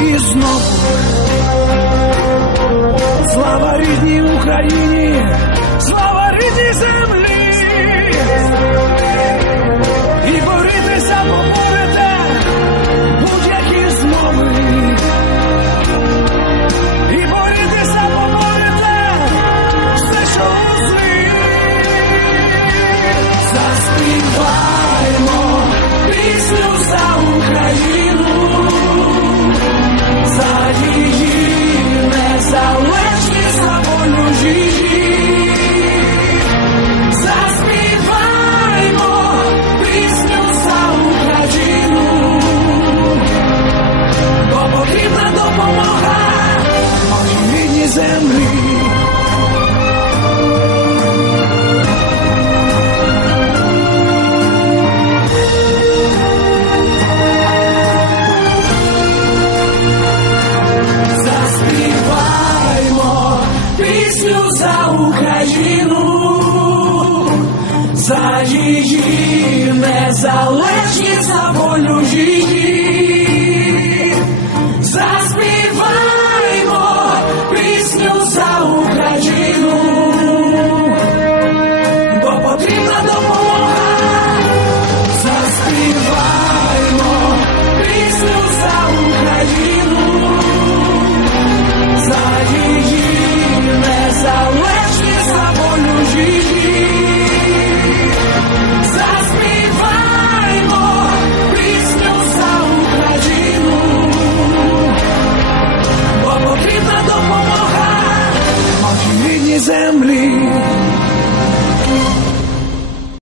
Is znowu. Її незалежність, за волю її. assembly.